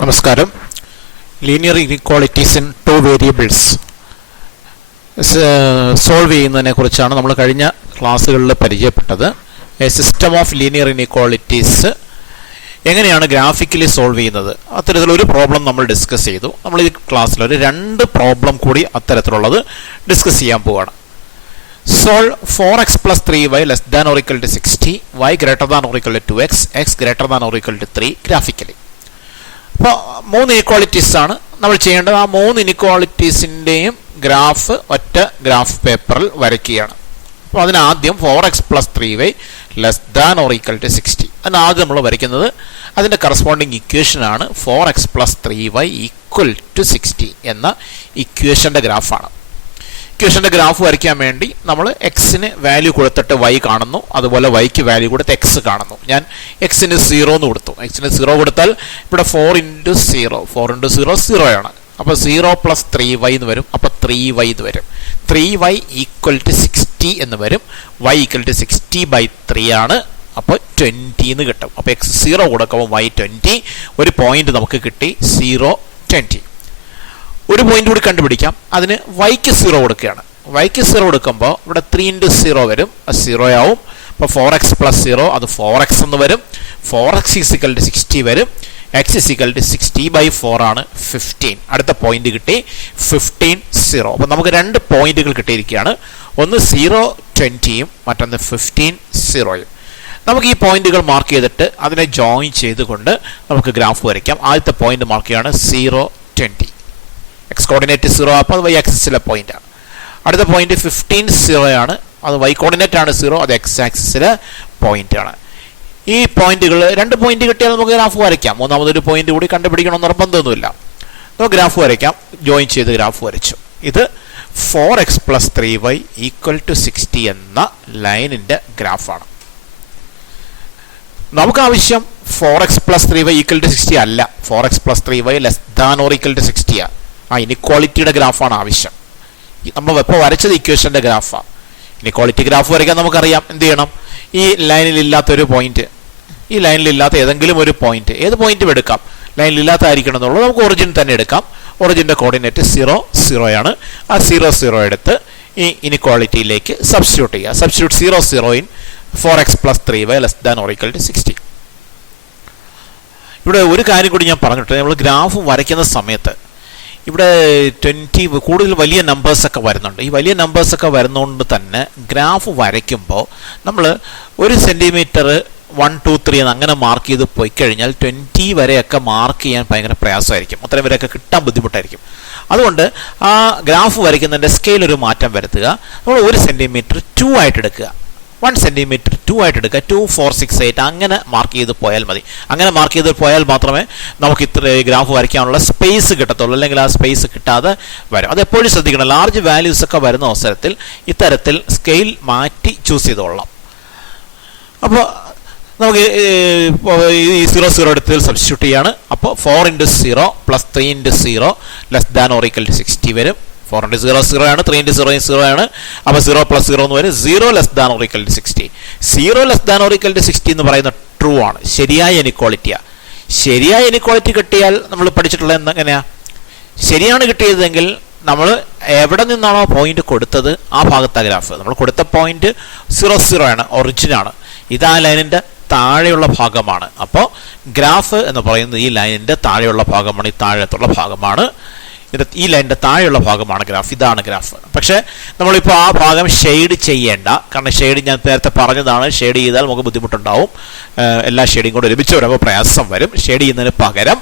നമസ്കാരം. Linear inequalities in two variables solve ചെയ്യുന്നതിനെ കുറിച്ചാണ് നമ്മൾ കഴിഞ്ഞ ക്ലാസ്സുകളിൽ പരിചയപ്പെട്ടത്. A system of linear inequalities എങ്ങനെയാണ് ഗ്രാഫിക്കലി സോൾവ് ചെയ്യുന്നത്, അത്തരത്തിലൊരു പ്രോബ്ലം നമ്മൾ ഡിസ്കസ് ചെയ്തു. നമ്മൾ ഈ ക്ലാസ്സിൽ ഒരു 2 പ്രോബ്ലം കൂടി അത്തരത്തിലുള്ളത് ഡിസ്കസ് ചെയ്യാൻ പോവുകയാണ്. Solve 4x plus 3y less than or equal to 60, y greater than or equal to 2x, x greater than or equal to 3 graphically. അപ്പോൾ 3 ഇനീക്വാളിറ്റീസ് ആണ് നമ്മൾ ചെയ്യേണ്ടത്. ആ 3 ഇനീക്വാളിറ്റീസിൻ്റെയും ഗ്രാഫ് ഒറ്റ ഗ്രാഫ് പേപ്പറിൽ വരയ്ക്കുകയാണ്. അപ്പോൾ അതിനാദ്യം 4x plus 3y less than or equal to 60. അതിനാദ്യം നമ്മൾ വരയ്ക്കുന്നത് അതിൻ്റെ കറസ്പോണ്ടിങ് ഇക്വേഷനാണ് 4x plus 3y equal to 60 എന്ന ഇക്വേഷൻ്റെ ഗ്രാഫാണ്. ഇക്വേഷൻ്റെ ഗ്രാഫ് വരയ്ക്കാൻ വേണ്ടി നമ്മൾ എക്സിന് വാല്യൂ കൊടുത്തിട്ട് വൈ കാണുന്നു, അതുപോലെ വൈക്ക് വാല്യൂ കൊടുത്ത് എക്സ് കാണുന്നു. ഞാൻ എക്സിന് 0 എന്ന് കൊടുത്തു. എക്സിന് 0 കൊടുത്താൽ ഇവിടെ 4 × 0 0 ആണ്. അപ്പോൾ 0 + 3y എന്ന് വരും. അപ്പോൾ 3y എന്ന് വരും. 3y ഈക്വൽ ടു 60 എന്ന് വരും. y ഈക്വൽ ടു 60/3 ആണ്. അപ്പോൾ 20 എന്ന് കിട്ടും. അപ്പോൾ എക്സ് 0 കൊടുക്കുമ്പോൾ y 20. ഒരു പോയിന്റ് നമുക്ക് കിട്ടി 0, 20. ഒരു പോയിന്റ് കൂടി കണ്ടുപിടിക്കാം. അതിന് വൈക്ക് 0 കൊടുക്കുകയാണ്. വൈക്ക് 0 കൊടുക്കുമ്പോൾ ഇവിടെ 3 × 0 വരും, അത് 0 ആവും. അപ്പോൾ 4x + 0 അത് 4x എന്ന് വരും. 4x = 60 വരും. x = 60/4 ആണ് 15. അടുത്ത പോയിന്റ് കിട്ടി 15, 0. അപ്പോൾ നമുക്ക് 2 പോയിന്റുകൾ കിട്ടിയിരിക്കുകയാണ്. ഒന്ന് 0, 20യും മറ്റൊന്ന് 15, 0യും. നമുക്ക് ഈ പോയിന്റുകൾ മാർക്ക് ചെയ്തിട്ട് അതിനെ ജോയിൻ ചെയ്തുകൊണ്ട് നമുക്ക് ഗ്രാഫ് വരയ്ക്കാം. ആദ്യത്തെ പോയിന്റ് മാർക്ക് ചെയ്യാണ് 0, 20. എക്സ് കോർഡിനേറ്റ് 0 അപ്പോൾ അത് വൈ ആക്സിസിലെ പോയിന്റാണ്. അടുത്ത പോയിന്റ് 15, 0 ആണ്. അത് വൈ കോർഡിനേറ്റ് ആണ് 0, അത് എക്സ് ആക്സിസിലെ പോയിന്റാണ്. ഈ പോയിന്റുകൾ 2 പോയിന്റ് കിട്ടിയാൽ നമുക്ക് ഗ്രാഫ് വരയ്ക്കാം. മൂന്നാമതൊരു പോയിന്റ് കൂടി കണ്ടുപിടിക്കണമെന്ന് നിർബന്ധമൊന്നുമില്ല. നമുക്ക് ഗ്രാഫ് വരയ്ക്കാം. ജോയിൻ ചെയ്ത് ഗ്രാഫ് വരച്ചു. ഇത് 4x + 3y = 60 എന്ന ലൈനിൻ്റെ ഗ്രാഫാണ്. നമുക്ക് ആവശ്യം 4x + 3y = 60 അല്ല, 4x + 3y less than or equal to 60 ആണ്. ഇനിക്വാളിറ്റിയുടെ ഗ്രാഫാണ് ആവശ്യം. നമ്മൾ ഇപ്പോൾ വരച്ചത് ഇക്വേഷൻ്റെ ഗ്രാഫാണ്. ഇനിക്വാളിറ്റി ഗ്രാഫ് വരയ്ക്കാൻ നമുക്കറിയാം എന്ത് ചെയ്യണം. ഈ ലൈനിലില്ലാത്തൊരു പോയിന്റ്, ഈ ലൈനിലില്ലാത്ത ഏതെങ്കിലും ഒരു പോയിന്റ്, ഏത് പോയിന്റും എടുക്കാം, ലൈനിലില്ലാത്തതായിരിക്കണം എന്നുള്ളത് നമുക്ക് ഒറിജിൻ തന്നെ എടുക്കാം. ഒറിജിൻ്റെ കോർഡിനേറ്റ് 0, 0 ആണ്. ആ 0, 0 എടുത്ത് ഈ ഇനിക്വാളിറ്റിയിലേക്ക് സബ്സ്റ്റിറ്റ്യൂട്ട് ചെയ്യുക. Substitute 0, 0 in 4x + 3y less than or equal to 60. ഇവിടെ ഒരു കാര്യം കൂടി ഞാൻ പറഞ്ഞിട്ട്, നമ്മൾ ഗ്രാഫ് വരയ്ക്കുന്ന സമയത്ത് ഇവിടെ 20 കൂടുതൽ വലിയ നമ്പേഴ്സൊക്കെ വരുന്നുണ്ട്. ഈ വലിയ നമ്പേഴ്സൊക്കെ വരുന്നതുകൊണ്ട് തന്നെ ഗ്രാഫ് വരയ്ക്കുമ്പോൾ നമ്മൾ 1 സെൻറ്റിമീറ്റർ 1, 2, 3 എന്ന് അങ്ങനെ മാർക്ക് ചെയ്ത് പോയി കഴിഞ്ഞാൽ 20 വരെയൊക്കെ മാർക്ക് ചെയ്യാൻ ഭയങ്കര പ്രയാസമായിരിക്കും. അത്രയും വരെയൊക്കെ കിട്ടാൻ ബുദ്ധിമുട്ടായിരിക്കും. അതുകൊണ്ട് ആ ഗ്രാഫ് വരയ്ക്കുന്നതിൻ്റെ സ്കെയിൽ ഒരു മാറ്റം വരുത്തുക. നമ്മൾ 1 സെൻറ്റിമീറ്റർ 2 ആയിട്ട് എടുക്കുക, 1 സെൻറ്റിമീറ്റർ 2 ആയിട്ട് എടുക്കുക. 2, 4, 6, 8 അങ്ങനെ മാർക്ക് ചെയ്ത് പോയാൽ മതി. അങ്ങനെ മാർക്ക് ചെയ്ത് പോയാൽ മാത്രമേ നമുക്ക് ഇത്ര ഗ്രാഫ് വരയ്ക്കാനുള്ള സ്പേസ് കിട്ടത്തുള്ളൂ. അല്ലെങ്കിൽ ആ സ്പേസ് കിട്ടാതെ വരും. അത് എപ്പോഴും ശ്രദ്ധിക്കണം. ലാർജ് വാല്യൂസ് ഒക്കെ വരുന്ന അവസരത്തിൽ ഇത്തരത്തിൽ സ്കെയിൽ മാറ്റി ചൂസ് ചെയ്തോളാം. അപ്പോൾ നമുക്ക് ഈ 0, 0 എടുത്തതിൽ സബ്സ്റ്റിറ്റ്യൂട്ട് ചെയ്യാണ്. അപ്പോൾ 4 × 0 + 3 × 0 less than or equal to 60 വരും. 4 × 0, 0 ആണ്. 3 × 0, 0 ആണ്. അപ്പോൾ 0 + 0 എന്ന് വരും. 0 less than or equal to 60. 0 less than or equal to 60 എന്ന് പറയുന്ന ട്രൂ ആണ്, ശരിയായ ഇനിക്വാളിറ്റിയാണ്. ശരിയായ ഇനിക്വാളിറ്റി കിട്ടിയാൽ നമ്മൾ പഠിച്ചിട്ടുള്ളത് എങ്ങനെയാണ്? ശരിയാണ് കിട്ടിയതെങ്കിൽ നമ്മൾ എവിടെ നിന്നാണോ പോയിന്റ് കൊടുത്തത് ആ ഭാഗത്തെ ഗ്രാഫ്, നമ്മൾ കൊടുത്ത പോയിന്റ് 0, 0 ആണ്, ഒറിജിനാണ്. ഇത് ആ ലൈനിൻ്റെ താഴെയുള്ള ഭാഗമാണ്. അപ്പോൾ ഗ്രാഫ് എന്ന് പറയുന്നത് ഈ ലൈനിൻ്റെ താഴെയുള്ള ഭാഗമാണ്, ഈ താഴത്തുള്ള ഭാഗമാണ്. ഈ ലൈനിൻ്റെ താഴെയുള്ള ഭാഗമാണ് ഗ്രാഫ്. ഇതാണ് ഗ്രാഫ്. പക്ഷേ നമ്മളിപ്പോൾ ആ ഭാഗം ഷെയ്ഡ് ചെയ്യേണ്ട. കാരണം ഷെയ്ഡ് ഞാൻ നേരത്തെ പറഞ്ഞതാണ്, ഷെയ്ഡ് ചെയ്താൽ നമുക്ക് ബുദ്ധിമുട്ടുണ്ടാവും. എല്ലാ ഷെയ്ഡിങ് കൂടെ ഒരുമിച്ച് വരുമ്പോൾ പ്രയാസം വരും. ഷെയ്ഡ് ചെയ്യുന്നതിന് പകരം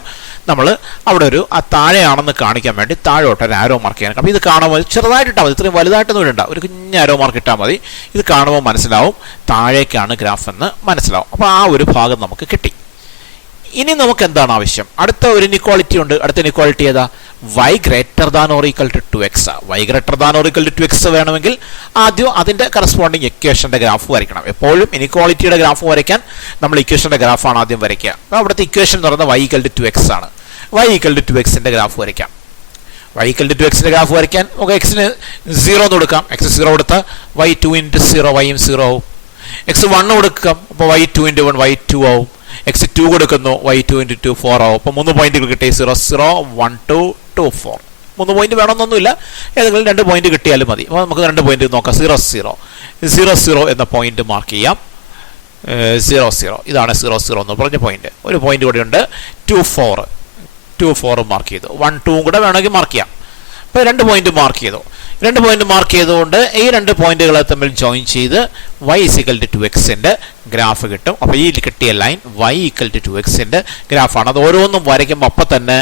നമ്മൾ അവിടെ ഒരു ആ താഴെയാണെന്ന് കാണിക്കാൻ വേണ്ടി താഴോട്ട് ഒരു ആരോ മാർക്ക് ചെയ്യാൻ. അപ്പോൾ ഇത് കാണുമ്പോൾ ചെറുതായിട്ടിട്ടാൽ മതി, ഇത്രയും വലുതായിട്ടൊന്നും ഇടണ്ട, ഒരു കുഞ്ഞ് ആരോ മാർക്ക് ഇട്ടാൽ മതി. ഇത് കാണുമ്പോൾ മനസ്സിലാവും താഴേക്കാണ് ഗ്രാഫ് എന്ന് മനസ്സിലാവും. അപ്പോൾ ആ ഒരു ഭാഗം നമുക്ക് കിട്ടി. ഇനി നമുക്ക് എന്താണ് ആവശ്യം? അടുത്ത ഒരു ഇനിക്വാളിറ്റി ഉണ്ട്. അടുത്ത ഇനിക്വാളിറ്റി ഏതാ? y greater than or equal to 2x. y greater than or equal to 2x വേണമെങ്കിൽ ആദ്യം അതിൻ്റെ കറസ്പോണ്ടിങ് ഇക്വേഷൻ്റെ ഗ്രാഫ് വരയ്ക്കണം. എപ്പോഴും ഇനിക്വാളിറ്റിയുടെ ഗ്രാഫ് വരയ്ക്കാൻ നമ്മൾ ഇക്വേഷൻ്റെ ഗ്രാഫാണ് ആദ്യം വരയ്ക്കുക. അപ്പോൾ അവിടുത്തെ ഇക്വേഷൻ എന്ന് പറയുന്നത് y = 2x ആണ്. y = 2xൻ്റെ ഗ്രാഫ് വരയ്ക്കാം. y = 2xൻ്റെ ഗ്രാഫ് വരയ്ക്കാൻ നമുക്ക് എക്സിന് 0 എന്ന് കൊടുക്കാം. x 0 കൊടുത്താൽ y 2 × 0 y 0 ആവും. x 1 കൊടുക്കാം. അപ്പോൾ y 2 × 1 y 2 ആവും. x2 കൊടുക്കുന്നു, y2 × 2 4 ആവും. അപ്പോൾ 3 പോയിന്റുകൾ കിട്ടി. 0 0 1 2 2 4. 3 പോയിന്റ് വേണമെന്നൊന്നുമില്ല, ഏതെങ്കിലും 2 പോയിന്റ് കിട്ടിയാലും മതി. അപ്പോൾ നമുക്ക് 2 പോയിന്റ് നോക്കാം. 0 0 0 0 എന്ന പോയിന്റ് മാർക്ക് ചെയ്യാം. 0 0 ഇതാണ് 0 0 എന്ന് പറഞ്ഞ പോയിന്റ്. ഒരു പോയിന്റ് കൂടെ ഉണ്ട്. 2 4 മാർക്ക് ചെയ്തു. 1 2 കൂടെ വേണമെങ്കിൽ മാർക്ക് ചെയ്യാം. അപ്പോൾ 2 പോയിന്റ് മാർക്ക് ചെയ്തു. 2 പോയിന്റ് മാർക്ക് ചെയ്തുകൊണ്ട് ഈ 2 പോയിന്റുകളെ തമ്മിൽ ജോയിൻ ചെയ്ത് y = 2x ഗ്രാഫ് കിട്ടും. അപ്പോൾ ഈ കിട്ടിയ ലൈൻ y = 2x ഗ്രാഫാണ്. അത് ഓരോന്നും വരയ്ക്കുമ്പോൾ അപ്പം തന്നെ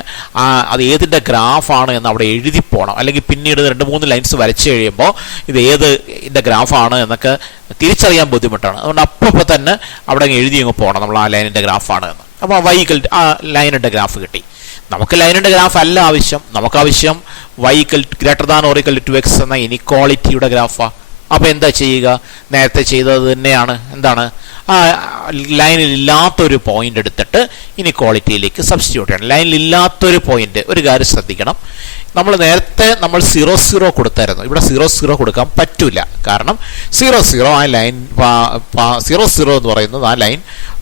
അത് ഏതിൻ്റെ ഗ്രാഫാണ് എന്ന് അവിടെ എഴുതി പോകണം. അല്ലെങ്കിൽ പിന്നീട് 2-3 ലൈൻസ് വരച്ച് കഴിയുമ്പോൾ ഇത് ഇതിൻ്റെ ഗ്രാഫാണ് എന്നൊക്കെ തിരിച്ചറിയാൻ ബുദ്ധിമുട്ടാണ്. അതുകൊണ്ട് അപ്പം തന്നെ അവിടെ എഴുതി അങ്ങ് പോകണം നമ്മൾ ആ ലൈനിൻ്റെ ഗ്രാഫാണ് എന്ന്. അപ്പോൾ ആ ലൈനിൻ്റെ ഗ്രാഫ് കിട്ടി. നമുക്ക് ലൈനിൻ്റെ ഗ്രാഫ് അല്ല ആവശ്യം. നമുക്കാവശ്യം y ≥ 2x എന്ന ഇനിക്വാളിറ്റിയുടെ ഗ്രാഫാണ്. അപ്പോൾ എന്താ ചെയ്യുക? നേരത്തെ ചെയ്തത് തന്നെയാണ്. എന്താണ്? ലൈനിൽ ഇല്ലാത്തൊരു പോയിന്റ് എടുത്തിട്ട് ഇനിക്വാളിറ്റിയിലേക്ക് സബ്സ്റ്റിറ്റ്യൂട്ട് ചെയ്യണം. ലൈനിൽ ഇല്ലാത്തൊരു പോയിന്റ്. ഒരു കാര്യം ശ്രദ്ധിക്കണം, നേരത്തെ നമ്മൾ 0 0 കൊടുത്തായിരുന്നു. ഇവിടെ 0 0 കൊടുക്കാൻ പറ്റില്ല. കാരണം 0 0 ആ ലൈൻ 0 0 എന്ന് പറയുന്നത് ആ ലൈൻ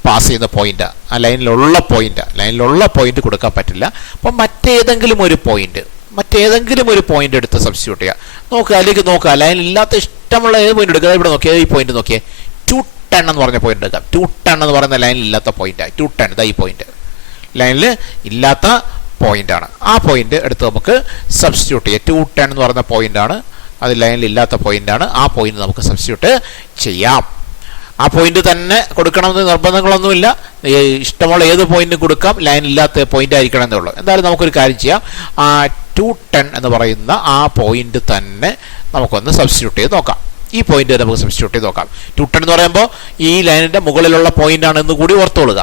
പാസ് ചെയ്യുന്ന പോയിന്റ്, ആ ലൈനിലുള്ള പോയിന്റ് കൊടുക്കാൻ പറ്റില്ല. അപ്പം മറ്റേതെങ്കിലും ഒരു പോയിന്റ് എടുത്ത് സബ്സ്റ്റിറ്റ്യൂട്ട് ചെയ്യുക. നോക്കുക, അല്ലെങ്കിൽ നോക്കുക, ലൈനിൽ ഇല്ലാത്ത ഇഷ്ടമുള്ള ഏത് പോയിന്റ് എടുക്കുക. ഇവിടെ നോക്കിയാൽ ഈ പോയിന്റ് നോക്കിയേ, 210 എന്ന് പറഞ്ഞ പോയിന്റ് എടുക്കാം. 210 എന്ന് പറയുന്ന ലൈനിൽ ഇല്ലാത്ത പോയിന്റാണ് 210. ഇതാ ഈ പോയിന്റ് ലൈനിൽ ഇല്ലാത്ത പോയിന്റാണ്. ആ പോയിന്റ് എടുത്ത് നമുക്ക് സബ്സ്റ്റിറ്റ്യൂട്ട് ചെയ്യാം. 210 എന്ന് പറയുന്ന പോയിന്റാണ്, അത് ലൈനിൽ ഇല്ലാത്ത പോയിന്റാണ്. ആ പോയിന്റ് നമുക്ക് സബ്സ്റ്റിറ്റ്യൂട്ട് ചെയ്യാം. ആ പോയിന്റ് തന്നെ കൊടുക്കണമെന്ന് നിർബന്ധങ്ങളൊന്നുമില്ല. ഇഷ്ടമുള്ള ഏത് പോയിന്റും കൊടുക്കാം, ലൈൻ ഇല്ലാത്ത പോയിന്റ് ആയിരിക്കണം എന്നേ ഉള്ളൂ. എന്തായാലും നമുക്കൊരു കാര്യം ചെയ്യാം. ആ 210 എന്ന് പറയുന്ന ആ പോയിന്റ് തന്നെ നമുക്കൊന്ന് സബ്സ്റ്റിറ്റ്യൂട്ട് ചെയ്ത് നോക്കാം. ഈ പോയിന്റ് നമുക്ക് സബ്സ്റ്റിറ്റ്യൂട്ട് ചെയ്ത് നോക്കാം. 210 എന്ന് പറയുമ്പോൾ ഈ ലൈനിന്റെ മുകളിലുള്ള പോയിന്റ് ആണെന്ന് കൂടി ഓർത്തോളുക.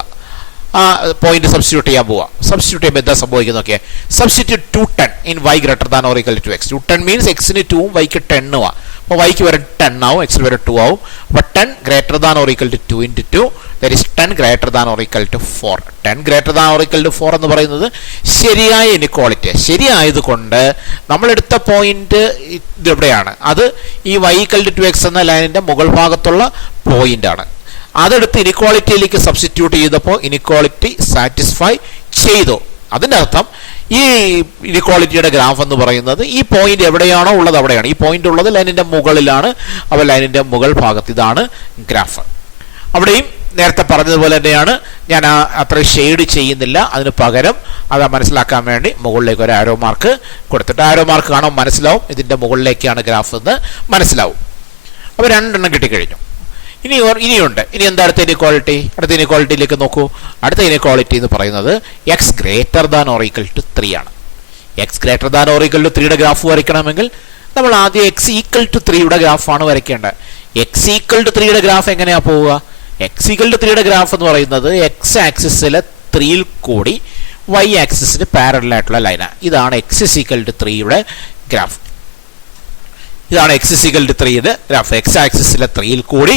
ആ പോയിന്റ് സബ്സ്റ്റിറ്റ്യൂട്ട് ചെയ്യാൻ പോവാം. സബ്സ്റ്റിറ്റ്യൂട്ട് ചെയ്യുമ്പോൾ എന്താ സംഭവിക്കുന്നത് നോക്കിയാൽ, substitute 210 in y ≥ x. 210 means x-ന് 2ഉം y-ക്ക് 10ഉം ആണ്. അപ്പോൾ y-ക്ക് വരെ 10 ആവും, x-ന് വരെ 2 ആവും. അപ്പോൾ 10 > 2 × 2 that is 10 > 4. 10 > 4 എന്ന് പറയുന്നത് ശരിയായ ഇനിക്വാളിറ്റി. ശരിയായതുകൊണ്ട് നമ്മളെടുത്ത പോയിന്റ് ഇതെവിടെയാണ്? അത് ഈ y = 2x എന്ന ലൈനിന്റെ മുകൾ ഭാഗത്തുള്ള പോയിന്റ് ആണ്. അതെടുത്ത് ഇനിക്വാളിറ്റിയിലേക്ക് സബ്സ്റ്റിറ്റ്യൂട്ട് ചെയ്തപ്പോൾ ഇനിക്വാളിറ്റി സാറ്റിസ്ഫൈ ചെയ്തു. അതിൻ്റെ അർത്ഥം ഈ ഇനിക്വാളിറ്റിയുടെ ഗ്രാഫ് എന്ന് പറയുന്നത് ഈ പോയിന്റ് എവിടെയാണോ ഉള്ളത് അവിടെയാണ്. ഈ പോയിന്റ് ഉള്ളത് ലൈനിന്റെ മുകളിലാണ്. അപ്പോൾ ലൈനിന്റെ മുകൾ ഭാഗത്ത് ഇതാണ് ഗ്രാഫ്. അവിടെയും നേരത്തെ പറഞ്ഞതുപോലെ തന്നെയാണ്. ഞാൻ അത്ര ഷെയ്ഡ് ചെയ്യുന്നില്ല. അതിന് പകരം അത് മനസ്സിലാക്കാൻ വേണ്ടി മുകളിലേക്ക് ഒരു ആരോ മാർക്ക് കൊടുത്തിട്ട്, ആരോ മാർക്ക് കാണാൻ മനസ്സിലാവും ഇതിന്റെ മുകളിലേക്കാണ് ഗ്രാഫ് എന്ന് മനസ്സിലാവും. അപ്പോൾ 2 എണ്ണം കിട്ടിക്കഴിഞ്ഞു. ഇനിയുണ്ട്. ഇനി എന്താ അടുത്ത ഇനിക്വാളിറ്റി? അടുത്ത ഇനിക്വാളിറ്റിയിലേക്ക് നോക്കൂ. അടുത്ത ഇനിക്വാളിറ്റി എന്ന് പറയുന്നത് x ≥ 3 ആണ്. x ≥ 3യുടെ ഗ്രാഫ് വരയ്ക്കണമെങ്കിൽ നമ്മൾ ആദ്യം x = 3യുടെ ഗ്രാഫാണ് വരയ്ക്കേണ്ടത്. x = 3യുടെ ഗ്രാഫ് എങ്ങനെയാ പോവുക? x = 3യുടെ ഗ്രാഫ് എന്ന് പറയുന്നത് x ആക്സിസിലെ 3ൽ കൂടി y ആക്സിസിന് പാരലൽ ആയിട്ടുള്ള ലൈനാണ്. ഇതാണ് x = 3യുടെ ഗ്രാഫ്. ഇതാണ് x = 3യുടെ ഗ്രാഫ്. x ആക്സിസിലെ 3ൽ കൂടി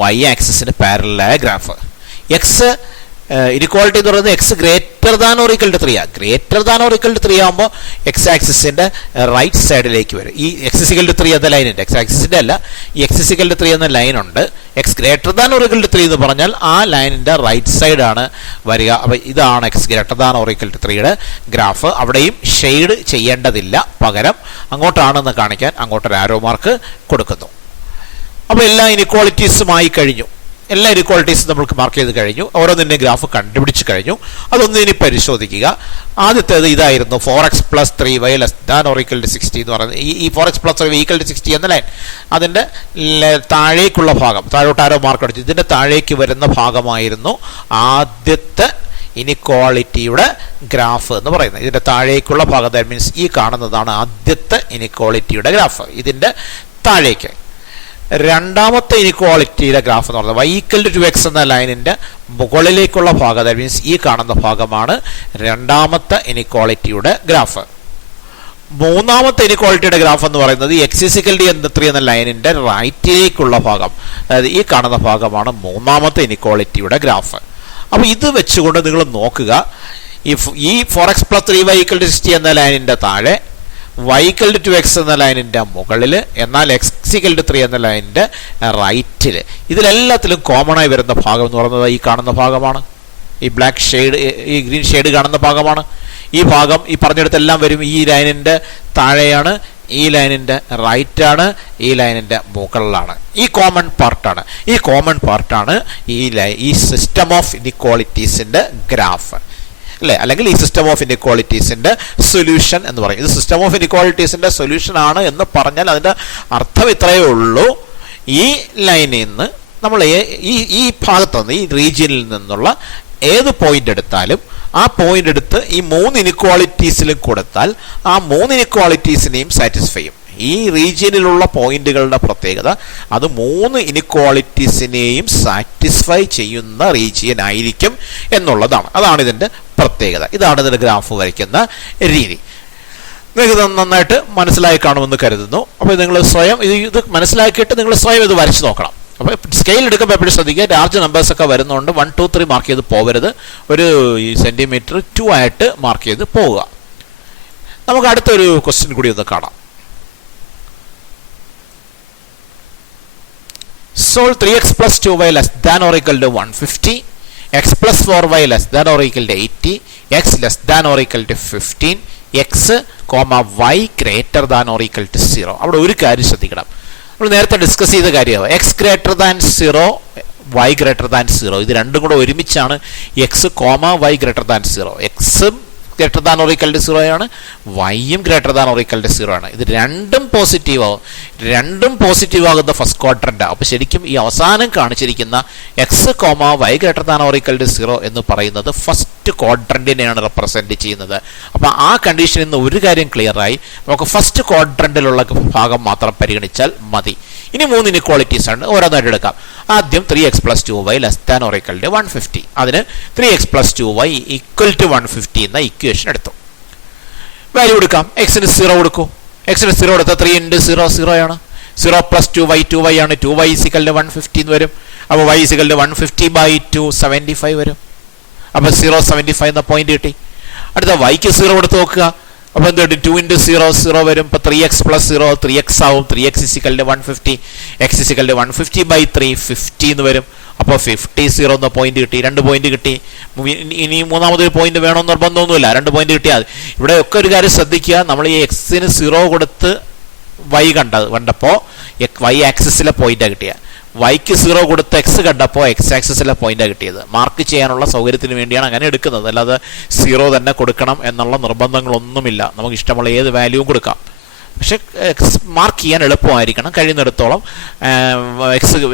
y ആക്സിസിന് പാരലലായ ഗ്രാഫ്. ഇനിക്വാളിറ്റി എന്ന് പറയുന്നത് x ≥ 3 ആണ്. >3 ആകുമ്പോൾ x ആക്സിസിന്റെ റൈറ്റ് സൈഡിലേക്ക് വരും. ഈ x = 3 എന്ന ലൈനുണ്ട്, x ആക്സിസിന്റെ അല്ല. ഈ x = 3 എന്ന ലൈൻ ഉണ്ട്. x > 3 എന്ന് പറഞ്ഞാൽ ആ ലൈനിന്റെ റൈറ്റ് സൈഡാണ് വരിക. അപ്പോൾ ഇതാണ് x > 3യുടെ ഗ്രാഫ്. അവിടെയും ഷെയ്ഡ് ചെയ്യേണ്ടതില്ല, പകരം അങ്ങോട്ടാണെന്ന് കാണിക്കാൻ അങ്ങോട്ടൊരു ആരോ മാർക്ക് കൊടുക്കുന്നു. അപ്പോൾ എല്ലാ ഇനിക്വാളിറ്റീസുമായി കഴിഞ്ഞു. എല്ലാ ഇനിക്വാളിറ്റീസും നമ്മൾക്ക് മാർക്ക് ചെയ്ത് കഴിഞ്ഞു. ഓരോന്നിൻ്റെ ഗ്രാഫ് കണ്ടുപിടിച്ച് കഴിഞ്ഞു. അതൊന്നും ഇനി പരിശോധിക്കുക. ആദ്യത്തേത് ഇതായിരുന്നു, 4x + 3y < 60 എന്ന് പറയുന്നത്. ഈ 4x + 3y = 60 എന്ന ലൈൻ, അതിൻ്റെ താഴേക്കുള്ള ഭാഗം, താഴോട്ട് ആരോ മാർക്ക് അടിച്ചു, ഇതിൻ്റെ താഴേക്ക് വരുന്ന ഭാഗമായിരുന്നു ആദ്യത്തെ ഇനിക്വാളിറ്റിയുടെ ഗ്രാഫ് എന്ന് പറയുന്നത്. ഇതിൻ്റെ താഴേക്കുള്ള ഭാഗം, ദാറ്റ് മീൻസ് ഈ കാണുന്നതാണ് ആദ്യത്തെ ഇനിക്വാളിറ്റിയുടെ ഗ്രാഫ്. ഇതിൻ്റെ താഴേക്ക് രണ്ടാമത്തെ ഇനിക്വാളിറ്റിയുടെ ഗ്രാഫ് എന്ന് പറയുന്നത് y = 2x എന്ന ലൈനിന്റെ മുകളിലേക്കുള്ള ഭാഗം, ദാറ്റ് മീൻസ് ഈ കാണുന്ന ഭാഗമാണ് രണ്ടാമത്തെ ഇനിക്വാളിറ്റിയുടെ ഗ്രാഫ്. മൂന്നാമത്തെ ഇനിക്വാളിറ്റിയുടെ ഗ്രാഫ് എന്ന് പറയുന്നത് x = 3 എന്ന ലൈനിന്റെ റൈറ്റിലേക്കുള്ള ഭാഗം, അതായത് ഈ കാണുന്ന ഭാഗമാണ് മൂന്നാമത്തെ ഇനിക്വാളിറ്റിയുടെ ഗ്രാഫ്. അപ്പോൾ ഇത് വെച്ചുകൊണ്ട് നിങ്ങൾ നോക്കുക, ഈ 4x + 3y = 60 എന്ന ലൈനിന്റെ താഴെ, y = 2x എന്ന ലൈനിന്റെ മുകളിൽ, എന്നാൽ x = 3 എന്ന ലൈനിന്റെ റൈറ്റിൽ, ഇതിലെല്ലാത്തിലും കോമൺ ആയി വരുന്ന ഭാഗം എന്ന് പറയുന്നത് ഈ കാണുന്ന ഭാഗമാണ്. ഈ ബ്ലാക്ക് ഷെയ്ഡ്, ഈ ഗ്രീൻ ഷെയ്ഡ് കാണുന്ന ഭാഗമാണ്. ഈ ഭാഗം ഈ പറഞ്ഞിടത്തെല്ലാം വരും. ഈ ലൈനിൻ്റെ താഴെയാണ്, ഈ ലൈനിൻ്റെ റൈറ്റാണ്, ഈ ലൈനിൻ്റെ മുകളിലാണ്. ഈ കോമൺ പാർട്ടാണ്. ഈ കോമൺ പാർട്ടാണ് ഈ സിസ്റ്റം ഓഫ് ഇനിക്വാളിറ്റീസിൻ്റെ ഗ്രാഫ് അല്ലേ, അല്ലെങ്കിൽ ഈ സിസ്റ്റം ഓഫ് ഇനിക്വാളിറ്റീസിൻ്റെ സൊല്യൂഷൻ എന്ന് പറയും. ഇത് സിസ്റ്റം ഓഫ് ഇനിക്വാളിറ്റീസിൻ്റെ സൊല്യൂഷൻ ആണ് എന്ന് പറഞ്ഞാൽ അതിൻ്റെ അർത്ഥം ഇത്രയേ ഉള്ളൂ. ഈ ലൈനിൽ നിന്ന് നമ്മൾ ഈ ഭാഗത്തുനിന്ന്, ഈ റീജിയനിൽ നിന്നുള്ള ഏത് പോയിന്റ് എടുത്താലും ആ പോയിന്റ് എടുത്ത് ഈ 3 ഇനിക്വാളിറ്റീസിലും കൊടുത്താൽ ആ 3 ഇനിക്വാളിറ്റീസിനെയും സാറ്റിസ്ഫൈ ചെയ്യും. ഈ റീജിയനിലുള്ള പോയിന്റുകളുടെ പ്രത്യേകത അത് 3 ഇനിക്വാളിറ്റീസിനെയും സാറ്റിസ്ഫൈ ചെയ്യുന്ന റീജിയൻ ആയിരിക്കും എന്നുള്ളതാണ്. അതാണ് ഇതിൻ്റെ പ്രത്യേകത. ഇതാണ് ഇതിൻ്റെ ഗ്രാഫ് വരയ്ക്കുന്ന രീതി. നിങ്ങൾക്ക് നന്നായിട്ട് മനസ്സിലായി കാണുമെന്ന് കരുതുന്നു. അപ്പോൾ നിങ്ങൾ സ്വയം ഇത് മനസ്സിലാക്കിയിട്ട് നിങ്ങൾ സ്വയം ഇത് വരച്ച് നോക്കണം. അപ്പോൾ സ്കെയിൽ എടുക്കുമ്പോൾ എപ്പോഴും ശ്രദ്ധിക്കുക, ലാർജ് നമ്പേഴ്സൊക്കെ വരുന്നതുകൊണ്ട് 1, 2, 3 മാർക്ക് ചെയ്ത് പോകരുത്. ഒരു സെൻറ്റിമീറ്റർ 2 ആയിട്ട് മാർക്ക് ചെയ്ത് പോവുക. നമുക്ക് അടുത്തൊരു ക്വസ്റ്റ്യൻ കൂടി ഒന്ന് കാണാം. Solve 3x plus 2y less than or equal to 150, x plus 4y less than or equal to 80, x less than or equal to 15, x, y greater than or equal to 0. അവിടെ ഒരു കാര്യം ശ്രദ്ധിക്കണം. നമ്മൾ നേരത്തെ discuss ചെയ്ത കാര്യമാണ്. X greater than 0, y greater than 0. ഇത് രണ്ടും കൂടെ ഒരുമിച്ചാണ് എക്സ്, വൈ ഗ്രേറ്റർ ദാൻ 0. എക്സും greater than or equal to 0 ആണ്, വൈയും greater than or equal to 0 ആണ്. ഇത് രണ്ടും പോസിറ്റീവ് ആവും. രണ്ടും പോസിറ്റീവ് ആകുന്ന ഫസ്റ്റ് ക്വാഡ്രന്റ്. അപ്പോൾ ശരിക്കും ഈ അവസാനം കാണിച്ചിരിക്കുന്ന x, y greater than or equal to 0 എന്ന് പറയുന്നത് ഫസ്റ്റ് ക്വാഡ്രന്റിനെയാണ് റെപ്രസെന്റ് ചെയ്യുന്നത്. അപ്പോൾ ആ കണ്ടീഷനിൽ നിന്ന് ഒരു കാര്യം ക്ലിയറായി. നമുക്ക് ഫസ്റ്റ് ക്വാഡ്രന്റിലുള്ള ഭാഗം മാത്രം പരിഗണിച്ചാൽ മതി. ഇനി 3 ഇനിക്വാളിറ്റീസ് ആണ്, ഓരോന്നായിട്ട് എടുക്കാം. ആദ്യം 3x plus 2y less than or equal to 150. അതിന് 3x plus 2y equal to 150 എന്ന ഇക്വേഷൻ എടുത്തു. വാല്യൂ എടുക്കാം. എക്സിന് 0 കൊടുക്കൂ. എക്സിന് 0 കൊടുത്താൽ 3 × 0 0 ആണ്. 0 plus 2y ആണ്. 2y is equal to 150 എന്ന് വരും. അപ്പോൾ y is equal to 150/2 75 വരും. അപ്പോൾ 0.75 എന്ന പോയിന്റ് കിട്ടി. അടുത്ത വൈക്ക് 0 കൊടുത്ത് നോക്കുക. അപ്പോൾ എന്ത് കിട്ടും? 2 × 0 0 വരും. ഇപ്പോൾ 3x plus 0 3x ആവും. 3x is equal to 150. x is equal to 150/3 50 എന്ന് വരും. അപ്പോൾ 50 0 എന്ന പോയിന്റ് കിട്ടി. 2 പോയിന്റ് കിട്ടി. ഇനി മൂന്നാമതൊരു പോയിന്റ് വേണമെന്ന് നിർബന്ധമൊന്നുമില്ല, 2 പോയിന്റ് കിട്ടിയാൽ. ഇവിടെ ഒക്കെ ഒരു കാര്യം ശ്രദ്ധിക്കുക. നമ്മൾ ഈ എക്സിന് 0 കൊടുത്ത് y കണ്ടപ്പോൾ y ആക്സിസിലെ പോയിന്റാണ് കിട്ടിയ. വൈക്ക് 0 കൊടുത്ത് എക്സ് കണ്ടപ്പോൾ എക്സ് ആക്സിസിലെ പോയിന്റാണ് കിട്ടിയത്. മാർക്ക് ചെയ്യാനുള്ള സൗകര്യത്തിന് വേണ്ടിയാണ് അങ്ങനെ എടുക്കുന്നത്. അല്ലാതെ 0 തന്നെ കൊടുക്കണം എന്നുള്ള നിർബന്ധങ്ങളൊന്നുമില്ല. നമുക്ക് ഇഷ്ടമുള്ള ഏത് വാല്യൂവും കൊടുക്കാം. പക്ഷെ മാർക്ക് ചെയ്യാൻ എളുപ്പമായിരിക്കണം. കഴിയുന്നിടത്തോളം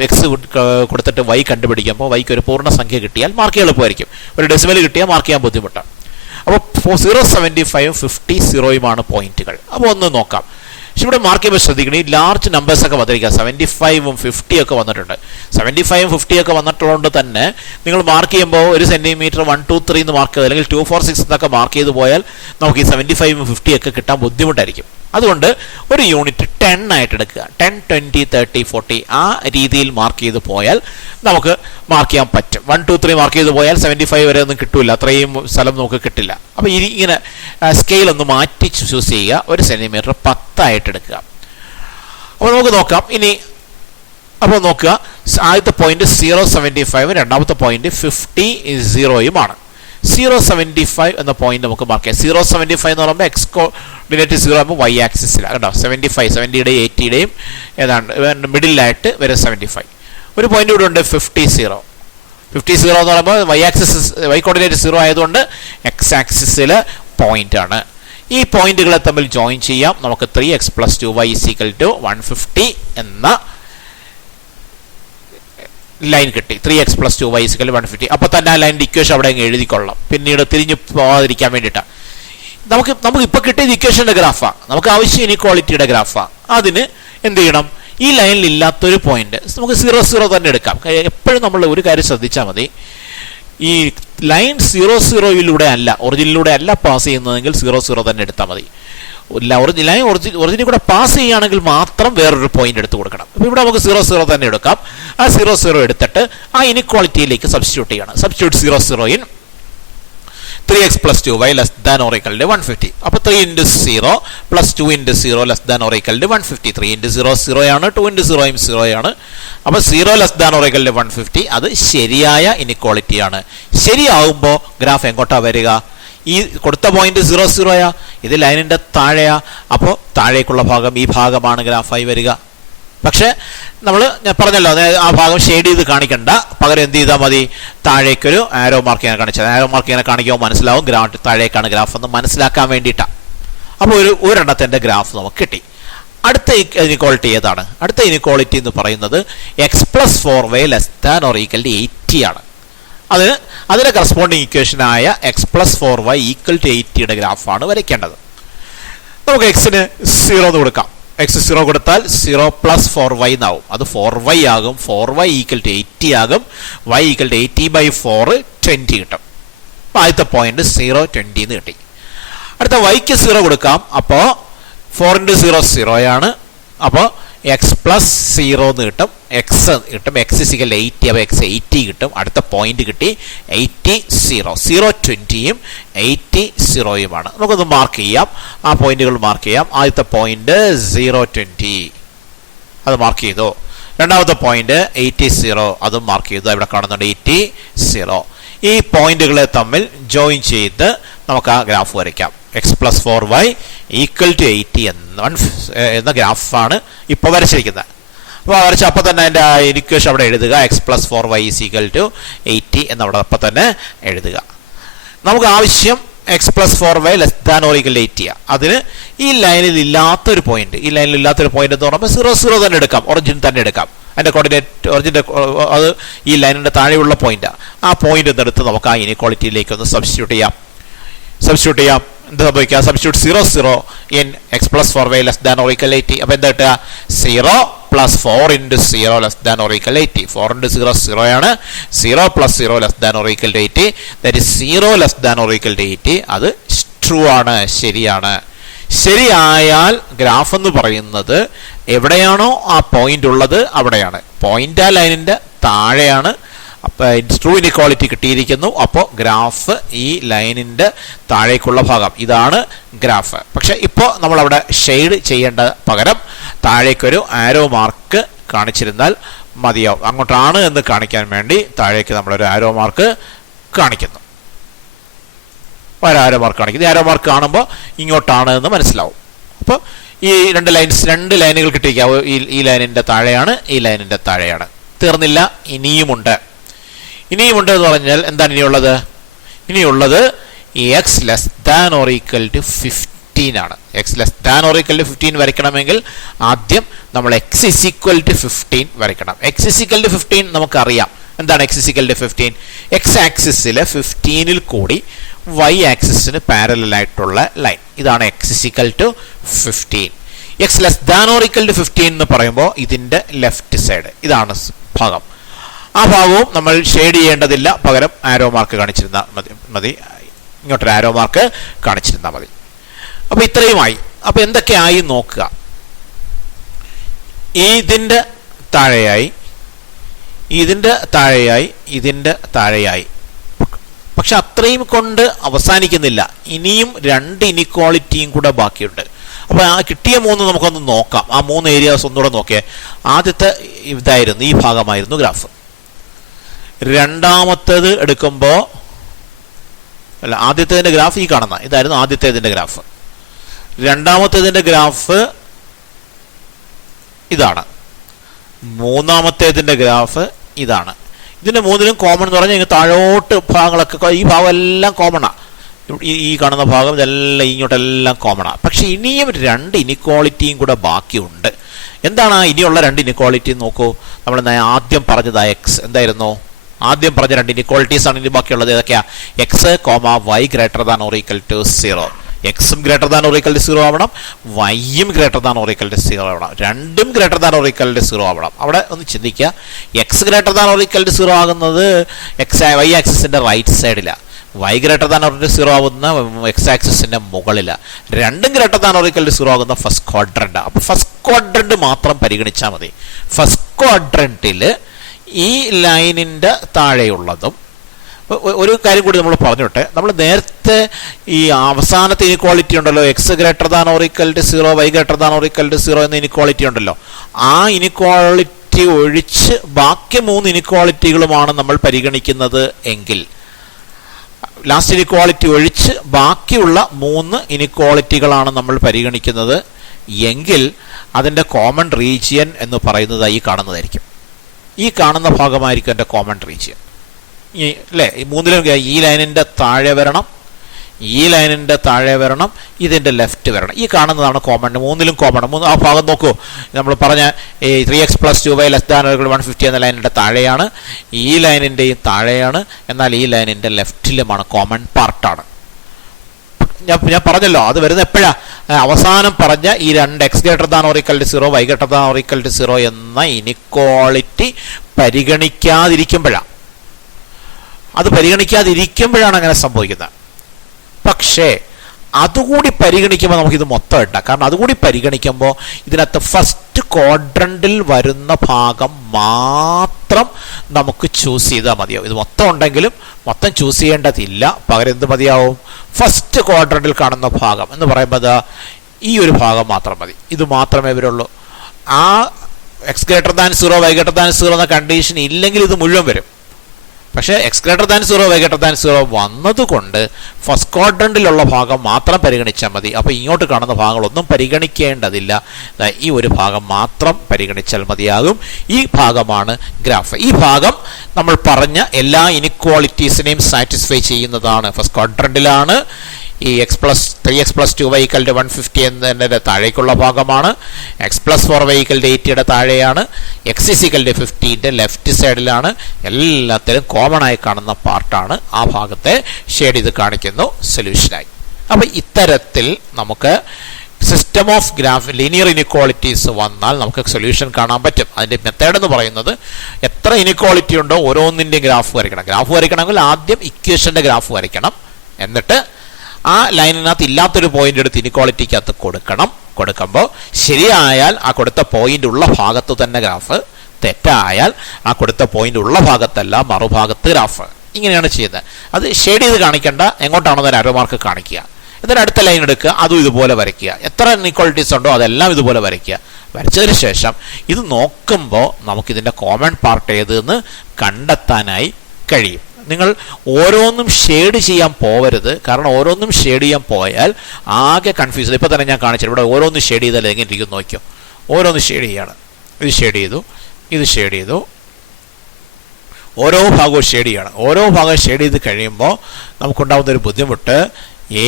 എക്സ് കൊടുത്തിട്ട് വൈ കണ്ടുപിടിക്കുമ്പോൾ വൈക്ക് ഒരു പൂർണ്ണസംഖ്യ കിട്ടിയാൽ മാർക്ക് ചെയ്യാൻ എളുപ്പമായിരിക്കും. ഒരു ഡെസിമൽ കിട്ടിയാൽ മാർക്ക് ചെയ്യാൻ ബുദ്ധിമുട്ടാണ്. അപ്പോൾ 0.75 50 0യുമാണ് പോയിന്റുകൾ. അപ്പോൾ ഒന്ന് നോക്കാം. പക്ഷെ ഇവിടെ മാർക്ക് ചെയ്യുമ്പോൾ ശ്രദ്ധിക്കണം, ഈ ലാർജ് നമ്പേഴ്സൊക്കെ വന്നിരിക്കുക. 75ഉം 50 ഒക്കെ വന്നിട്ടുണ്ട്. 75ഉം 50 ഒക്കെ വന്നിട്ടുള്ളതുകൊണ്ട് തന്നെ നിങ്ങൾ മാർക്ക് ചെയ്യുമ്പോൾ ഒരു സെൻറ്റിമീറ്റർ 1, 2, 3 എന്ന് മാർക്ക് ചെയ്ത് അല്ലെങ്കിൽ 2, 4, 6 എന്നൊക്കെ മാർക്ക് ചെയ്ത് പോയാൽ നമുക്ക് ഈ 75ഉം 50 ഒക്കെ കിട്ടാൻ ബുദ്ധിമുട്ടായിരിക്കും. അതുകൊണ്ട് ഒരു യൂണിറ്റ് 10 ആയിട്ട് എടുക്കുക. 10, 20, 30, 40 ആ രീതിയിൽ മാർക്ക് ചെയ്ത് പോയാൽ നമുക്ക് മാർക്ക് ചെയ്യാൻ പറ്റും. 1, 2, 3 മാർക്ക് ചെയ്ത് പോയാൽ 75 വരെ ഒന്നും കിട്ടില്ല. അത്രയും സ്ഥലം നമുക്ക് കിട്ടില്ല. അപ്പോൾ ഇങ്ങനെ സ്കെയിൽ ഒന്ന് മാറ്റി ചൂസ് ചെയ്യുക. ഒരു സെൻറ്റിമീറ്റർ 10 ആയിട്ട് എടുക്കുക. അപ്പോൾ നമുക്ക് നോക്കാം ഇനി. അപ്പോൾ നോക്കുക, ആദ്യത്തെ പോയിന്റ് 0.75, രണ്ടാമത്തെ പോയിന്റ് 50 0യുമാണ്. 0.75 എന്ന പോയിന്റ് നമുക്ക് മാർക്ക് ചെയ്യാം. 0.75 എന്ന് പറയുമ്പോൾ എക്സ് കോർഡിനേറ്റ് 0 ആകുമ്പോൾ വൈ ആക്സിസിലാണ് കേട്ടോ. 75 70യുടെയും 80യുടെയും ഏതാണ്ട് മിഡിലായിട്ട് വരും 75. ഒരു പോയിന്റ് കൂടെ ഉണ്ട് 50 0. 50 0 എന്ന് പറയുമ്പോൾ വൈ കോർഡിനേറ്റ് 0 ആയതുകൊണ്ട് എക്സ് ആക്സിസിൽ പോയിന്റ് ആണ്. ഈ പോയിന്റുകളെ തമ്മിൽ ജോയിൻ ചെയ്യാം. നമുക്ക് 3x plus 2y is equal to 150 എന്ന ലൈൻ കിട്ടി. 3x plus 2y is equal to 150. അപ്പോൾ തന്നെ ആ ലൈനിൻ്റെ ഇക്വേഷൻ അവിടെ അങ്ങ് എഴുതിക്കൊള്ളാം, പിന്നീട് തിരിഞ്ഞു പോകാതിരിക്കാൻ വേണ്ടിയിട്ടാണ്. നമുക്ക് ഇപ്പോൾ കിട്ടിയത് ഇക്വേഷൻ്റെ ഗ്രാഫാണ്. നമുക്ക് ആവശ്യം ഇനിക്വാളിറ്റിയുടെ ഗ്രാഫാണ്. അതിന് എന്ത് ചെയ്യണം? ഈ ലൈനിൽ ഇല്ലാത്തൊരു പോയിന്റ് നമുക്ക് 0 0 തന്നെ എടുക്കാം. എപ്പോഴും നമ്മൾ ഒരു കാര്യം ശ്രദ്ധിച്ചാൽ മതി, ഈ ലൈൻ 0 0യിലൂടെ അല്ല, ഒറിജിനിലൂടെ അല്ല പാസ് ചെയ്യുന്നതെങ്കിൽ 0 0 തന്നെ എടുത്താൽ മതി. ലൈൻ ഒറിജിനിൽ കൂടെ പാസ് ചെയ്യുകയാണെങ്കിൽ മാത്രം വേറൊരു പോയിന്റ് എടുത്ത് കൊടുക്കണം. അപ്പോൾ ഇവിടെ നമുക്ക് 0 0 തന്നെ എടുക്കാം. ആ 0 0 എടുത്തിട്ട് ആ ഇനിക്വാളിറ്റിയിലേക്ക് സബ്സ്റ്റിറ്റ്യൂട്ട് ചെയ്യണം. Substitute 0 0 in 3x plus 2y less than or equal to 150. അപ്പോൾ 3 into 0 plus 2 into 0 less than or equal to 150. 3 into 0 0 ആണ്, 2 into 0 0 ആണ്. അപ്പോൾ 0 less than or equal to 150 അത് ശരിയായ ഇനിക്വാളിറ്റി ആണ്. ശരിയാവുമ്പോൾ ഗ്രാഫ് എങ്ങോട്ടാ വരിക? ഈ കൊടുത്ത പോയിന്റ് 0 0 ഇത് ലൈനിന്റെ താഴെയാ. അപ്പോൾ താഴേക്കുള്ള ഭാഗം ഈ ഭാഗമാണ് ഗ്രാഫായി വരിക. പക്ഷെ ഞാൻ പറഞ്ഞല്ലോ ആ ഭാഗം ഷെയ്ഡ് ചെയ്ത് കാണിക്കണ്ട, പകരം എന്ത് ചെയ്താൽ മതി? താഴേക്കൊരു ആരോ മാർക്ക് ചെയ്യാൻ കാണിച്ചത്. ആരോ മാർക്ക് ചെയ്യാൻ കാണിക്കുമ്പോൾ മനസ്സിലാവും താഴേക്കാണ് ഗ്രാഫ് എന്ന് മനസ്സിലാക്കാൻ വേണ്ടിയിട്ടാണ്. അപ്പോൾ ഒരെണ്ണത്തിൻ്റെ ഗ്രാഫ് നമുക്ക് കിട്ടി. അടുത്ത ഇനിക്വാളിറ്റി ഏതാണ്? അടുത്ത ഇനിക്വാളിറ്റി എന്ന് പറയുന്നത് x plus 4y less than or equal to 80 ആണ്. അതിന് കറസ്പോണ്ടിങ് ഇക്വേഷനായ x plus 4y equal to 80യുടെ ഗ്രാഫാണ് വരയ്ക്കേണ്ടത്. നമുക്ക് എക്സിന് 0 എന്ന് കൊടുക്കാം. എക്സ് 0 കൊടുത്താൽ 0 പ്ലസ് 4y എന്നാവും. അത് 4y ആകും. 4y ഈക്വൽ ടു 80 ആകും. y ഈക്വൽ ടു 80/4 20 കിട്ടും. അപ്പോൾ ആദ്യത്തെ പോയിന്റ് 0 20 എന്ന് കിട്ടി. അടുത്ത വൈക്ക് 0 കൊടുക്കാം. അപ്പോൾ 4 into 0 0 ആണ്. അപ്പോൾ എക്സ് പ്ലസ് 0 എന്ന് കിട്ടും. എക്സ് കിട്ടും. X is equal 80. അപ്പോൾ എക്സ് 80 കിട്ടും. അടുത്ത പോയിന്റ് കിട്ടി 80 0 0 20യും 80 0യുമാണ്. നമുക്കൊന്ന് മാർക്ക് ചെയ്യാം. ആ പോയിന്റുകൾ മാർക്ക് ചെയ്യാം. ആദ്യത്തെ പോയിന്റ് 0 20 അത് മാർക്ക് ചെയ്തു. രണ്ടാമത്തെ പോയിന്റ് 80 0 അതും മാർക്ക് ചെയ്തു. ഇവിടെ കാണുന്നുണ്ട് 80 0. ഈ പോയിന്റുകളെ തമ്മിൽ ജോയിൻ ചെയ്ത് നമുക്ക് ആ ഗ്രാഫ് വരയ്ക്കാം. X plus 4y equal to 80 എന്ന ഗ്രാഫാണ് ഇപ്പോൾ വരച്ചിരിക്കുന്നത്. അപ്പോൾ വരച്ച അപ്പം തന്നെ അതിൻ്റെ ഇക്വേഷൻ അവിടെ എഴുതുക. X plus 4y is equal to 80 എന്നവിടെ അപ്പം തന്നെ എഴുതുക. നമുക്ക് ആവശ്യം x plus 4y less than or equal to 80. അതിന് ഈ ലൈനിൽ ഇല്ലാത്തൊരു പോയിന്റ് എന്ന് പറയുമ്പോൾ 0 0 തന്നെ എടുക്കാം. ഒറിജിൻ തന്നെ എടുക്കാം. അതിൻ്റെ കോർഡിനേറ്റ് ഒറിജിൻ്റെ അത് ഈ ലൈനിൻ്റെ താഴെയുള്ള പോയിന്റാണ്. ആ പോയിന്റ് എന്നെടുത്ത് നമുക്ക് ആ ഇനിക്വാളിറ്റിയിലേക്ക് ഒന്ന് സബ്സ്റ്റിറ്റ്യൂട്ട് ചെയ്യാം. എന്ത് സംഭവിക്കുക? Substitute 0 0 in X plus 4y less than or equal 80. അപ്പോൾ എന്താ കിട്ടുക? 0 plus 4 into 0 less than or equal 80. 4 into 0 0 ആണ്. 0 plus 0 less than or equal 80. That is 0 less than or equal 80. അത് ട്രൂ ആണ്, ശരിയാണ്. ശരിയായാൽ ഗ്രാഫ് എന്ന് പറയുന്നത് എവിടെയാണോ ആ പോയിന്റ് ഉള്ളത് അവിടെയാണ്. പോയിന്റ് ആ ലൈനിൻ്റെ താഴെയാണ്. അപ്പോൾ ട്രൂ ഇനിക്വാളിറ്റി കിട്ടിയിരിക്കുന്നു. അപ്പോൾ ഗ്രാഫ് ഈ ലൈനിൻ്റെ താഴേക്കുള്ള ഭാഗം ഇതാണ് ഗ്രാഫ്. പക്ഷെ ഇപ്പോൾ നമ്മളവിടെ ഷെയ്ഡ് ചെയ്യേണ്ട പകരം താഴേക്കൊരു ആരോ മാർക്ക് കാണിച്ചിരുന്നാൽ മതിയാവും. അങ്ങോട്ടാണ് എന്ന് കാണിക്കാൻ വേണ്ടി താഴേക്ക് നമ്മളൊരു ആരോ മാർക്ക് കാണിക്കുന്നു. ആരോ മാർക്ക് കാണിക്കുന്നു. ആരോ മാർക്ക് കാണുമ്പോൾ ഇങ്ങോട്ടാണ് എന്ന് മനസ്സിലാവും. അപ്പോൾ ഈ രണ്ട് ലൈനുകൾ കിട്ടിയിരിക്കുക. ഈ ലൈനിൻ്റെ താഴെയാണ്, ഈ ലൈനിൻ്റെ താഴെയാണ്. തീർന്നില്ല, ഇനിയുമുണ്ട് എന്ന് പറഞ്ഞാൽ എന്താണ് ഇനിയുള്ളത്? X less than or equal to 15 ആണ്. X less than or equal to 15 വരയ്ക്കണമെങ്കിൽ ആദ്യം നമ്മൾ എക്സ് ഇസ് ഈക്വൽ ടു 15 വരയ്ക്കണം. എക്സ് ഇസ് ഈക്വൽ ടു 15 നമുക്കറിയാം. എന്താണ് x is equal to 15? X ആക്സിസിൽ 15ൽ കൂടി വൈ ആക്സിസിന് പാരലൽ ആയിട്ടുള്ള ലൈൻ. ഇതാണ് x is equal to 15. X less than or equal to 15 എന്ന് പറയുമ്പോൾ ഇതിൻ്റെ ലെഫ്റ്റ് സൈഡ് ഇതാണ് ഭാഗം. ആ ഭാഗവും നമ്മൾ ഷെയ്ഡ് ചെയ്യേണ്ടതില്ല, പകരം ആരോ മാർക്ക് കാണിച്ചിരുന്നാൽ മതി. ഇങ്ങോട്ടൊരു ആരോ മാർക്ക് കാണിച്ചിരുന്നാൽ മതി. അപ്പോൾ ഇത്രയുമായി. അപ്പോൾ എന്തൊക്കെയായി നോക്കുക. ഇതിൻ്റെ താഴെയായി പക്ഷെ അത്രയും കൊണ്ട് അവസാനിക്കുന്നില്ല. ഇനിയും 2 ഇനിക്വാളിറ്റിയും കൂടെ ബാക്കിയുണ്ട്. അപ്പോൾ ആ കിട്ടിയ 3 നമുക്കൊന്ന് നോക്കാം. ആ 3 ഏരിയാസ് ഒന്നുകൂടെ നോക്കിയേ. ആദ്യത്തെ ഇതായിരുന്നു, ഈ ഭാഗമായിരുന്നു ഗ്രാഫ്. രണ്ടാമത്തേത് എടുക്കുമ്പോൾ ആദ്യത്തേതിൻ്റെ ഗ്രാഫ് ഈ കാണുന്ന ഇതായിരുന്നു ആദ്യത്തേതിൻ്റെ ഗ്രാഫ്. രണ്ടാമത്തേതിൻ്റെ ഗ്രാഫ് ഇതാണ്. മൂന്നാമത്തേതിൻ്റെ ഗ്രാഫ് ഇതാണ്. ഇതിൻ്റെ 3നും കോമൺ എന്ന് പറഞ്ഞാൽ ഇങ്ങനെ താഴോട്ട് ഭാഗങ്ങളൊക്കെ ഈ ഭാഗം എല്ലാം കോമണാണ്. ഈ കാണുന്ന ഭാഗം ഇതെല്ലാം ഇങ്ങോട്ടെല്ലാം കോമണാണ്. പക്ഷെ ഇനിയും 2 ഇനിക്വാളിറ്റിയും കൂടെ ബാക്കിയുണ്ട്. എന്താണ് ഇനിയുള്ള 2 ഇനിക്വാളിറ്റി നോക്കൂ. നമ്മൾ ആദ്യം പറഞ്ഞത് എക്സ് എന്തായിരുന്നു? ആദ്യം പറഞ്ഞ 2 ഇനിക്വാളിറ്റീസ് ആണ് ഇനി ബാക്കിയുള്ളത്. ഏതൊക്കെയാ? X y greater than or equal to 0. എക്സും greater than or equal to 0 ആവണം, വൈയും greater than or equal to 0 ആവണം. രണ്ടും greater than or equal to 0 ആവണം. അവിടെ ഒന്ന് ചിന്തിക്കുക. X greater than or equal to 0 ആകുന്നത് വൈ ആക്സിസിന്റെ റൈറ്റ് സൈഡിലാണ്. വൈ ഗ്രേറ്റർ ദാൻ ഓർ 0 ആകുന്ന എക്സ് ആക്സിസിന്റെ മുകളിലാണ്. രണ്ടും greater than or equal to 0 ആകുന്ന ഫസ്റ്റ് ക്വാഡ്രന്റ്. അപ്പോൾ ഫസ്റ്റ് ക്വാഡ്രന്റ് മാത്രം പരിഗണിച്ചാൽ മതി. ഫസ്റ്റ് ക്വാഡ്രന്റിൽ ഈ ലൈനിൻ്റെ താഴെയുള്ളതും ഒരു കാര്യം കൂടി നമ്മൾ പറഞ്ഞോട്ടെ. നമ്മൾ നേരത്തെ ഈ അവസാനത്തെ ഇനിക്വാളിറ്റി ഉണ്ടല്ലോ, x greater than or equal to 0, y greater than or equal to 0 എന്ന ഇനിക്വാളിറ്റി ഉണ്ടല്ലോ. ആ ഇനിക്വാളിറ്റി ഒഴിച്ച് ബാക്കി 3 ഇനിക്വാളിറ്റികളുമാണ് നമ്മൾ പരിഗണിക്കുന്നത് എങ്കിൽ, ലാസ്റ്റ് ഇനിക്വാളിറ്റി ഒഴിച്ച് ബാക്കിയുള്ള 3 ഇനിക്വാളിറ്റികളാണ് നമ്മൾ പരിഗണിക്കുന്നത് എങ്കിൽ അതിൻ്റെ കോമൺ റീജിയൻ എന്ന് പറയുന്നത് ഈ കാണുന്നതായിരിക്കും. ഈ കാണുന്ന ഭാഗമായിരിക്കും എൻ്റെ കോമൺ റീജിയൻ. അല്ലേ, ഈ 3ലും ഈ ലൈനിൻ്റെ താഴെ വരണം, ഈ ലൈനിൻ്റെ താഴെ വരണം, ഇതിൻ്റെ ലെഫ്റ്റ് വരണം. ഈ കാണുന്നതാണ് കോമൺ. 3ലും കോമൺ. ആ ഭാഗം നോക്കൂ, നമ്മൾ പറഞ്ഞ ഈ 3x + 2y ≤ 150 എന്ന ലൈനിൻ്റെ താഴെയാണ്, ഈ ലൈനിൻ്റെയും താഴെയാണ്. എന്നാൽ ഈ ലൈനിൻ്റെ ലെഫ്റ്റിലുമാണ്, കോമൺ പാർട്ടാണ്. ഞാൻ പറഞ്ഞല്ലോ, അത് വരുന്നത് എപ്പോഴാ? അവസാനം പറഞ്ഞ ഈ 2 x > or = 0, y > or = 0 എന്ന ഇനിക്വാളിറ്റി പരിഗണിക്കാതിരിക്കുമ്പോഴാണ്. അത് പരിഗണിക്കാതിരിക്കുമ്പോഴാണ് അങ്ങനെ സംഭവിക്കുന്നത്. പക്ഷേ അതുകൂടി പരിഗണിക്കുമ്പോൾ നമുക്കിത് മൊത്തം ഇടാം. കാരണം അതുകൂടി പരിഗണിക്കുമ്പോൾ ഇതിനകത്ത് ഫസ്റ്റ് ക്വാഡ്രന്റിൽ വരുന്ന ഭാഗം മാത്രം നമുക്ക് ചൂസ് ചെയ്താൽ മതിയാവും. ഇത് മൊത്തം ഉണ്ടെങ്കിലും മൊത്തം ചൂസ് ചെയ്യേണ്ടതില്ല. പകരം എന്ത് മതിയാവും? ഫസ്റ്റ് ക്വാഡ്രന്റിൽ കാണുന്ന ഭാഗം എന്ന് പറയുമ്പോൾ ഈ ഒരു ഭാഗം മാത്രം മതി. ഇത് മാത്രമേ വരുള്ളൂ. ആ x > 0, y > 0 എന്ന കണ്ടീഷൻ ഇല്ലെങ്കിൽ ഇത് മുഴുവൻ വരും. പക്ഷേ x > 0, y > 0 വന്നതുകൊണ്ട് ഫസ്റ്റ് ക്വാഡ്രന്റിലുള്ള ഭാഗം മാത്രം പരിഗണിച്ചാൽ മതി. അപ്പോൾ ഇങ്ങോട്ട് കാണുന്ന ഭാഗങ്ങളൊന്നും പരിഗണിക്കേണ്ടതില്ല. ഈ ഒരു ഭാഗം മാത്രം പരിഗണിച്ചാൽ മതിയാകും. ഈ ഭാഗമാണ് ഗ്രാഫ്. ഈ ഭാഗം നമ്മൾ പറഞ്ഞ എല്ലാ ഇനിക്വാളിറ്റീസിനെയും സാറ്റിസ്ഫൈ ചെയ്യുന്നതാണ്. ഫസ്റ്റ് ക്വാഡ്രന്റിലാണ്. ഈ 3x + 2y = 150 എന്നതിൻ്റെ താഴേക്കുള്ള ഭാഗമാണ്. x + 4y = 80 താഴെയാണ്. x = 50 ലെഫ്റ്റ് സൈഡിലാണ്. എല്ലാത്തിലും കോമൺ ആയി കാണുന്ന പാർട്ടാണ്. ആ ഭാഗത്തെ ഷെയ്ഡ് ചെയ്ത് കാണിക്കുന്നു സൊല്യൂഷനായി. അപ്പോൾ ഇത്തരത്തിൽ നമുക്ക് system of graph linear inequalities വന്നാൽ നമുക്ക് സൊല്യൂഷൻ കാണാൻ പറ്റും. അതിൻ്റെ മെത്തേഡ് എന്ന് പറയുന്നത്, എത്ര ഇനിക്വാളിറ്റി ഉണ്ടോ ഓരോന്നിൻ്റെയും ഗ്രാഫ് വരയ്ക്കണം. ഗ്രാഫ് വരയ്ക്കണമെങ്കിൽ ആദ്യം ഇക്വേഷൻ്റെ ഗ്രാഫ് വരയ്ക്കണം. എന്നിട്ട് ആ ലൈനിനകത്ത് ഇല്ലാത്തൊരു പോയിന്റ് എടുത്ത് ഇനിക്വാളിറ്റിക്കകത്ത് കൊടുക്കുമ്പോൾ ശരിയായാൽ ആ കൊടുത്ത പോയിന്റ് ഉള്ള ഭാഗത്ത് തന്നെ ഗ്രാഫ്, തെറ്റായാൽ ആ കൊടുത്ത പോയിന്റ് ഉള്ള ഭാഗത്തല്ല മറുഭാഗത്ത് ഗ്രാഫ്. ഇങ്ങനെയാണ് ചെയ്യുന്നത്. അത് ഷെയ്ഡ് ചെയ്ത് കാണിക്കേണ്ട, എങ്ങോട്ടാണെന്ന് ഒരു അരമാർക്ക് കാണിക്കുക. എന്നിട്ട് അടുത്ത ലൈൻ എടുക്കുക, അതും ഇതുപോലെ വരയ്ക്കുക. എത്ര ഇനിക്വാളിറ്റീസ് ഉണ്ടോ അതെല്ലാം ഇതുപോലെ വരയ്ക്കുക. വരച്ചതിന് ശേഷം ഇത് നോക്കുമ്പോൾ നമുക്കിതിൻ്റെ കോമൺ പാർട്ട് ഏതെന്ന് കണ്ടെത്താനായി കഴിയും. നിങ്ങൾ ഓരോന്നും ഷെയ്ഡ് ചെയ്യാൻ പോവരുത്. കാരണം ഓരോന്നും ഷെയ്ഡ് ചെയ്യാൻ പോയാൽ ആകെ കൺഫ്യൂസ്. ഇപ്പോൾ തന്നെ ഞാൻ കാണിച്ചു, ഇവിടെ ഓരോന്നും ഷെയ്ഡ് ചെയ്താൽ എങ്ങനെ ഇരിക്കും നോക്കിയോ. ഓരോന്ന് ഷെയ്ഡ് ചെയ്യാണ്. ഇത് ഷെയ്ഡ് ചെയ്തു, ഇത് ഷെയ്ഡ് ചെയ്തു, ഓരോ ഭാഗവും ഷെയ്ഡ് ചെയ്യണം. ഓരോ ഭാഗവും ഷെയ്ഡ് ചെയ്ത് കഴിയുമ്പോൾ നമുക്കുണ്ടാകുന്നൊരു ബുദ്ധിമുട്ട്,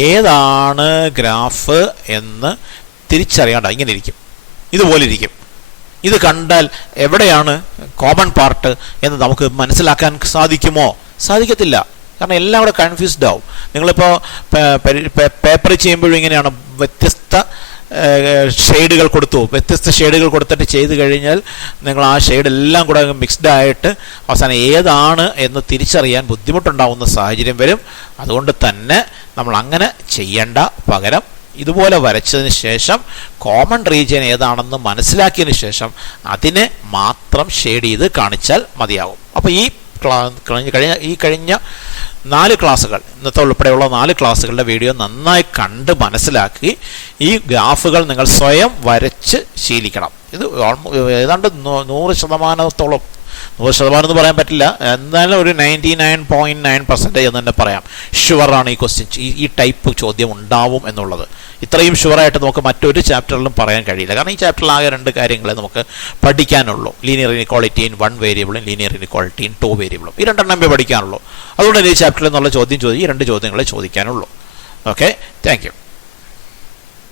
ഏതാണ് ഗ്രാഫ് എന്ന് തിരിച്ചറിയാണ്ട ഇങ്ങനെ ഇരിക്കും, ഇതുപോലെ ഇരിക്കും. ഇത് കണ്ടാൽ എവിടെയാണ് കോമൺ പാർട്ട് എന്ന് നമുക്ക് മനസ്സിലാക്കാൻ സാധിക്കുമോ? സാധിക്കത്തില്ല. കാരണം എല്ലാം കൂടെ കൺഫ്യൂസ്ഡ് ആവും. നിങ്ങളിപ്പോൾ പേപ്പർ ചെയ്യുമ്പോഴും ഇങ്ങനെയാണ്, വ്യത്യസ്ത ഷെയ്ഡുകൾ വ്യത്യസ്ത ഷെയ്ഡുകൾ കൊടുത്തിട്ട് ചെയ്ത് കഴിഞ്ഞാൽ നിങ്ങൾ ആ ഷെയ്ഡെല്ലാം കൂടെ മിക്സ്ഡ് ആയിട്ട് അവസാനം ഏതാണ് എന്ന് തിരിച്ചറിയാൻ ബുദ്ധിമുട്ടുണ്ടാവുന്ന സാഹചര്യം വരും. അതുകൊണ്ട് തന്നെ നമ്മൾ അങ്ങനെ ചെയ്യേണ്ട, പകരം ഇതുപോലെ വരച്ചതിന് ശേഷം കോമൺ റീജിയൻ ഏതാണെന്ന് മനസ്സിലാക്കിയതിന് ശേഷം അതിനെ മാത്രം ഷെയ്ഡ് ചെയ്ത് കാണിച്ചാൽ മതിയാകും. അപ്പോൾ ഈ കഴിഞ്ഞ 4 ക്ലാസ്സുകൾ, ഇന്നത്തെ ഉൾപ്പെടെയുള്ള 4 ക്ലാസ്സുകളുടെ വീഡിയോ നന്നായി കണ്ട് മനസ്സിലാക്കി ഈ ഗ്രാഫുകൾ നിങ്ങൾ സ്വയം വരച്ച് ശീലിക്കണം. ഇത് ഏതാണ്ട് 100% 100% എന്ന് പറയാൻ പറ്റില്ല, എന്നാലും ഒരു 99.9% എന്ന് തന്നെ പറയാം ഷുവറാണ് ഈ ക്വസ്റ്റ്യൻ, ഈ ടൈപ്പ് ചോദ്യം ഉണ്ടാവും എന്നുള്ളത്. ഇത്രയും ഷുവറായിട്ട് നമുക്ക് മറ്റൊരു ചാപ്റ്ററിലും പറയാൻ കഴിയില്ല. കാരണം ഈ ചാപ്റ്ററിൽ ആകെ 2 കാര്യങ്ങളെ നമുക്ക് പഠിക്കാനുള്ളൂ. ലീനിയർ ഇനിക്വാളിറ്റി ഇൻ 1 വേരിയബിളും ലീനിയർ ഇനിക്വാളിറ്റി ഇൻ 2 വേരിയബിളും. ഈ 2 പഠിക്കാനുള്ളൂ. അതുകൊണ്ട് ഈ ചാപ്റ്ററിൽ നിന്നുള്ള ചോദ്യം ഈ 2 ചോദ്യങ്ങളെ ചോദിക്കാനുള്ളൂ. Okay, thank you.